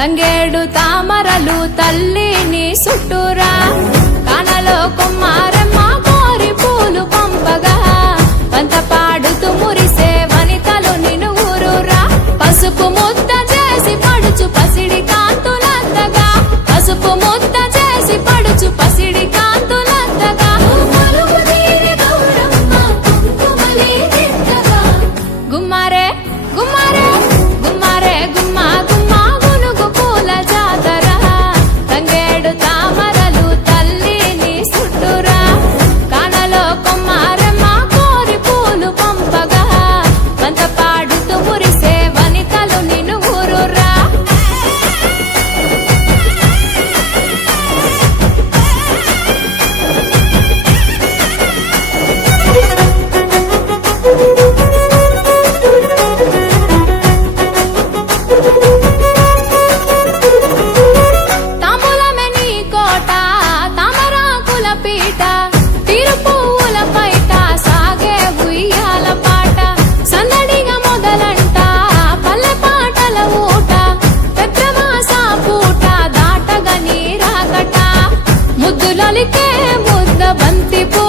తంగేడు తామరలు తల్లిని సుట్టురా కానలో కుమారమ్మ కోరి పూలు పంపగా పంత పాడుతూ మురిసే వనితలు నిన్ను ఊరురా పసుపు ముద్ద చేసి పడుచు పసిడి కాంతులందగా పసుపు ముద్ద చేసి పడుచు పసిడి కాంతులందగా గుమ్మారే గుమ్మారే గుమ్మారే గుమ్మా గుమ్మా గునుగు పూల జాతర తంగేడు తామరలు తల్లిని సుట్టురా కానలో కుమారమ్మ కోరి పూలు పంపగా పంత పాడుతూ మురిసే వనితలు నిన్ను ఊరురా తాంబూలమే నీ కోట తామరాకుల పీట తిరుపువ్వుల పైట సాగే ఉయ్యాల పాట సందడిగా మొదలంట పల్లె పాటల ఊట పెద్రమాస పూట దాటగా నీరాకట ముద్దులొలికే ముద్ద బంతి పూ